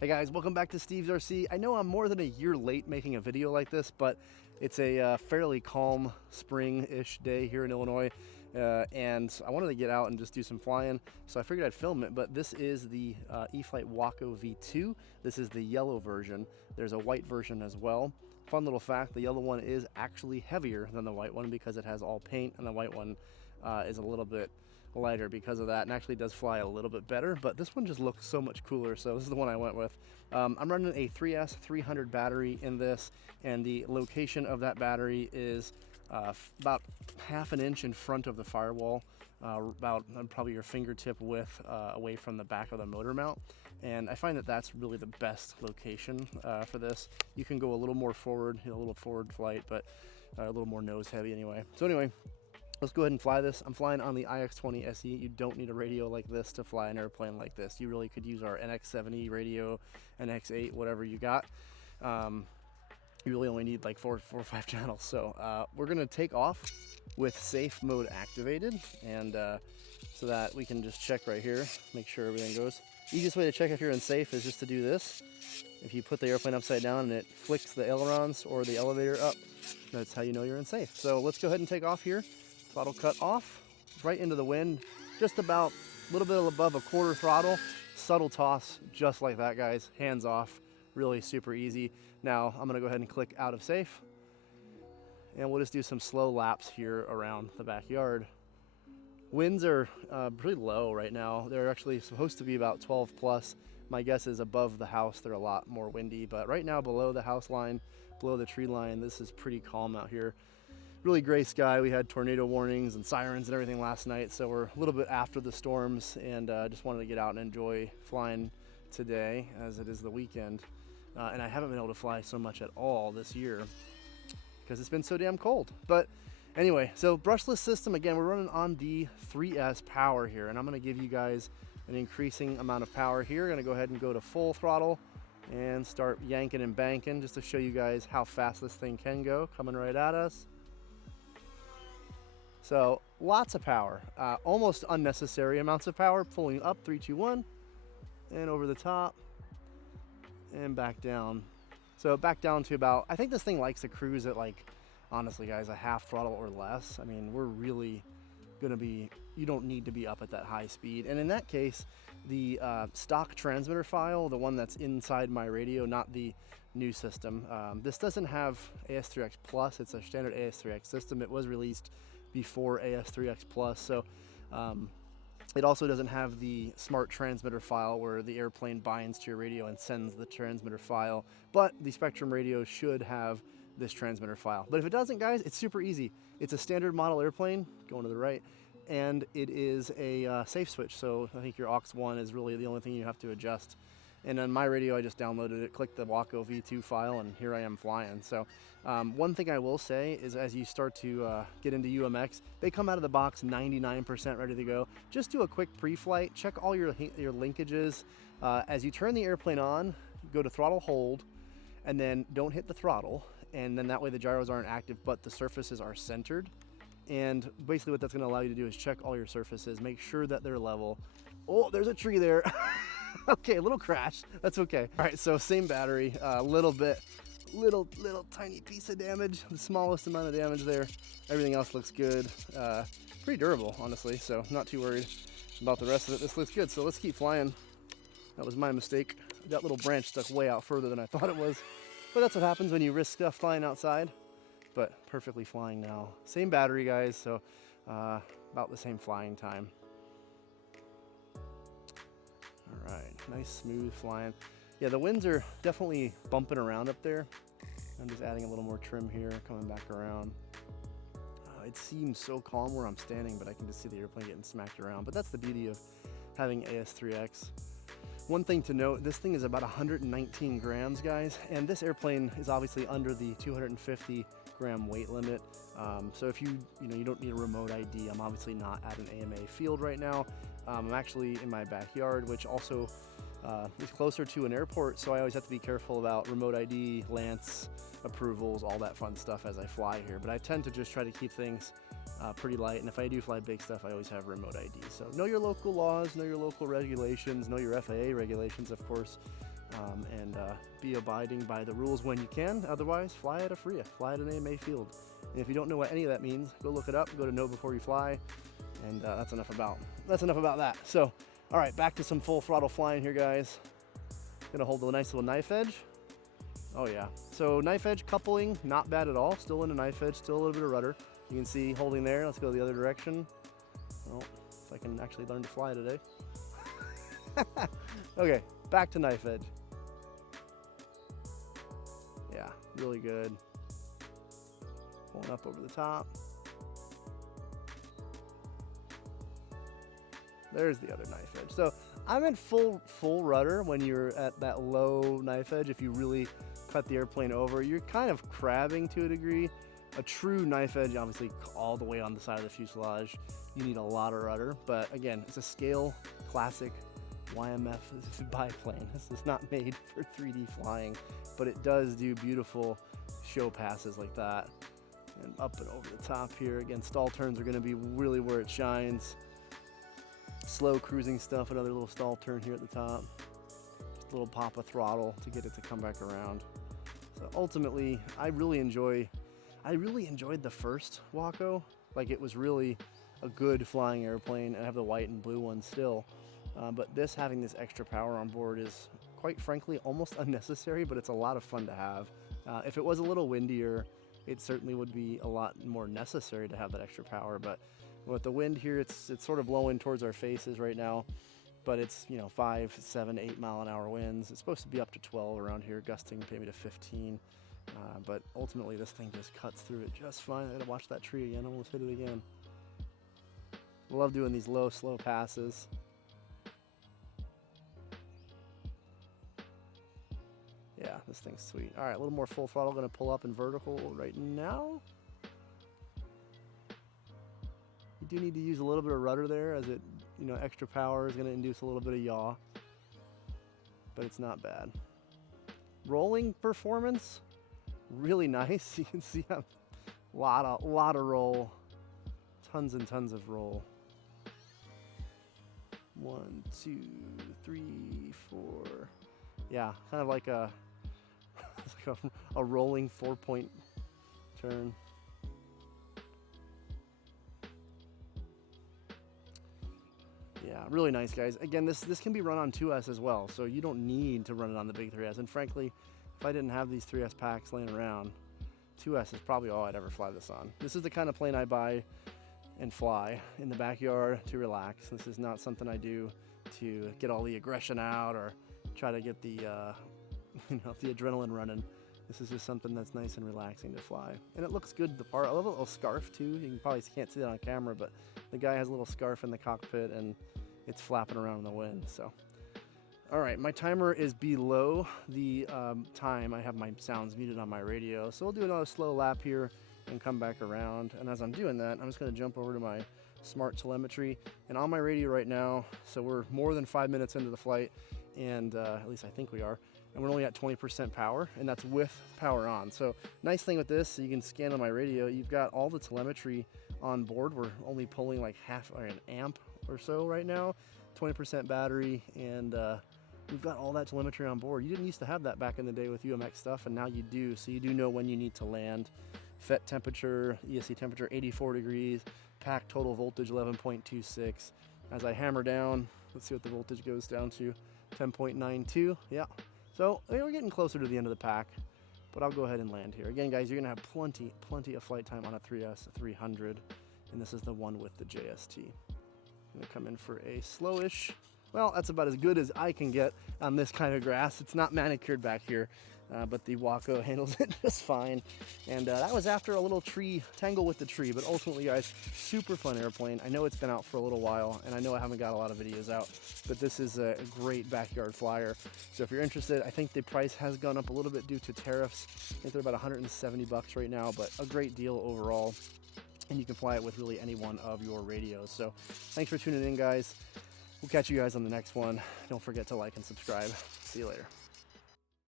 Hey guys, welcome back to Steve's RC. I know I'm more than a year late making a video like this, but it's a fairly calm spring-ish day here in Illinois, and I wanted to get out and just do some flying, so I figured I'd film it. But this is the E-flite Waco V2. This is the yellow version. There's a white version as well. Fun little fact, the yellow one is actually heavier than the white one because it has all paint, and the white one is a little bit lighter because of that, and actually does fly a little bit better, but this one just looks so much cooler, so this is the one I went with. I'm running a 3S300 battery in this, and the location of that battery is about half an inch in front of the firewall, about probably your fingertip width away from the back of the motor mount. And I find that that's really the best location for this. You can go a little more forward, a little forward flight, but a little more nose heavy anyway. So anyway, let's go ahead and fly this. I'm flying on the iX20 SE. You don't need a radio like this to fly an airplane like this. You really could use our NX70 radio, NX8, whatever you got. You really only need like four or five channels. So we're gonna take off with safe mode activated, and so that we can just check right here, make sure everything goes. Easiest way to check if you're in safe is just to do this. If you put the airplane upside down and it flicks the ailerons or the elevator up, that's how you know you're in safe. So let's go ahead and take off here. Throttle cut off, right into the wind, just about a little bit above a quarter throttle, subtle toss, just like that, guys, hands off, really super easy. Now I'm gonna go ahead and click out of safe, and we'll just do some slow laps here around the backyard. Winds are pretty low right now. They're actually supposed to be about 12 plus. My guess is above the house they're a lot more windy, but right now below the house line, below the tree line, this is pretty calm out here. Really gray sky. We had tornado warnings and sirens and everything last night, so we're a little bit after the storms, and just wanted to get out and enjoy flying today as it is the weekend. And I haven't been able to fly so much at all this year because it's been so damn cold. But anyway, so brushless system, again, we're running on the 3S power here, and I'm going to give you guys an increasing amount of power here. I'm going to go ahead and go to full throttle and start yanking and banking just to show you guys how fast this thing can go, coming right at us. So lots of power, almost unnecessary amounts of power, pulling up, 3, 2, 1, and over the top and back down. So back down to about, I think this thing likes to cruise at, like, honestly guys, a half throttle or less. I mean, we're really gonna be, you don't need to be up at that high speed. And in that case, the stock transmitter file, the one that's inside my radio, not the new system, this doesn't have AS3X Plus, it's a standard AS3X system. It was released before AS3X Plus, so it also doesn't have the smart transmitter file where the airplane binds to your radio and sends the transmitter file, but the Spektrum radio should have this transmitter file. But if it doesn't, guys, it's super easy. It's a standard model airplane, going to the right, and it is a safe switch, so I think your aux1 is really the only thing you have to adjust. And on my radio, I just downloaded it, clicked the Waco V2 file, and here I am flying. So one thing I will say is as you start to get into UMX, they come out of the box 99% ready to go. Just do a quick pre-flight, check all your linkages. As you turn the airplane on, go to throttle hold, and then don't hit the throttle. And then that way the gyros aren't active, but the surfaces are centered. And basically what that's gonna allow you to do is check all your surfaces, make sure that they're level. Oh, there's a tree there. Okay, a little crash, that's okay. All right, so same battery, little tiny piece of damage, the smallest amount of damage there. Everything else looks good. Pretty durable, honestly, so not too worried about the rest of it. This looks good, so let's keep flying. That was my mistake. That little branch stuck way out further than I thought it was, but that's what happens when you risk stuff flying outside. But perfectly flying now. Same battery, guys, so about the same flying time. All right, nice smooth flying. Yeah, the winds are definitely bumping around up there. I'm just adding a little more trim here, coming back around. It seems so calm where I'm standing, but I can just see the airplane getting smacked around. But that's the beauty of having AS3X. One thing to note, this thing is about 119 grams, guys, and this airplane is obviously under the 250 gram weight limit. So if you don't need a remote ID, I'm obviously not at an AMA field right now. I'm actually in my backyard, which also is closer to an airport, so I always have to be careful about remote ID, Lance approvals, all that fun stuff as I fly here. But I tend to just try to keep things pretty light, and if I do fly big stuff, I always have remote ID. So know your local laws, know your local regulations, know your FAA regulations, of course. and be abiding by the rules when you can. Otherwise, fly at a FRIA, fly at an AMA field. And if you don't know what any of that means, go look it up, go to Know Before You Fly, and that's enough about that. So, all right, back to some full throttle flying here, guys. Gonna hold a nice little knife edge. Oh yeah, so knife edge coupling, not bad at all. Still in a knife edge, still a little bit of rudder. You can see holding there. Let's go the other direction. Well, if I can actually learn to fly today. Okay, back to knife edge. Yeah, really good. Pulling up over the top. There's the other knife edge. So I'm at full rudder when you're at that low knife edge. If you really cut the airplane over, you're kind of crabbing to a degree. A true knife edge, obviously all the way on the side of the fuselage, you need a lot of rudder. But again, it's a scale classic YMF biplane. This is not made for 3D flying, but it does do beautiful show passes like that. And up and over the top here. Again, stall turns are going to be really where it shines. Slow cruising stuff, another little stall turn here at the top. Just a little pop of throttle to get it to come back around. So ultimately, I really enjoyed the first Waco. Like, it was really a good flying airplane. I have the white and blue one still. But this, having this extra power on board, is quite frankly almost unnecessary, but it's a lot of fun to have. If it was a little windier, it certainly would be a lot more necessary to have that extra power. But with the wind here, it's sort of blowing towards our faces right now, but it's, you know, 5, 7, 8 mile an hour winds. It's supposed to be up to 12 around here, gusting maybe to 15. But ultimately, this thing just cuts through it just fine. I gotta watch that tree again. Almost hit it again. Love doing these low, slow passes. Yeah, this thing's sweet. All right, a little more full throttle. Gonna pull up in vertical right now. You do need to use a little bit of rudder there, as it, you know, extra power is gonna induce a little bit of yaw, but it's not bad. Rolling performance, really nice. You can see a lot of roll, tons and tons of roll. 1, 2, 3, 4. Yeah, kind of like a a rolling 4-point turn. Yeah, really nice, guys. Again, this can be run on 2S as well, so you don't need to run it on the big 3S. And frankly, if I didn't have these 3S packs laying around, 2S is probably all I'd ever fly this on. This is the kind of plane I buy and fly in the backyard to relax. This is not something I do to get all the aggression out or try to get the you know, the adrenaline running. This is just something that's nice and relaxing to fly, and it looks good. The part, I love a little scarf too. You probably can't see that on camera, but the guy has a little scarf in the cockpit, and it's flapping around in the wind. So, all right, my timer is below the time. I have my sounds muted on my radio, so we'll do another slow lap here and come back around. And as I'm doing that, I'm just going to jump over to my smart telemetry, and on my radio right now. So we're more than 5 minutes into the flight, and at least I think we are. And we're only at 20% power, and that's with power on. So nice thing with this, so you can scan on my radio, you've got all the telemetry on board. We're only pulling like half or an amp or so right now, 20% battery, and we've got all that telemetry on board. You didn't used to have that back in the day with UMX stuff, and now you do. So you do know when you need to land. FET temperature, ESC temperature 84 degrees, pack total voltage 11.26. As I hammer down, let's see what the voltage goes down to, 10.92. Yeah. So we're getting closer to the end of the pack, but I'll go ahead and land here. Again, guys, you're gonna have plenty of flight time on a 3S 300, and this is the one with the JST. I'm gonna come in for a slowish. Well, that's about as good as I can get on this kind of grass. It's not manicured back here, but the Waco handles it just fine. And that was after a little tree tangle with the tree, but ultimately, guys, super fun airplane. I know it's been out for a little while, and I know I haven't got a lot of videos out, but this is a great backyard flyer. So if you're interested, I think the price has gone up a little bit due to tariffs. I think they're about 170 bucks right now, but a great deal overall. And you can fly it with really any one of your radios. So thanks for tuning in, guys. We'll catch you guys on the next one. Don't forget to like and subscribe. See you later.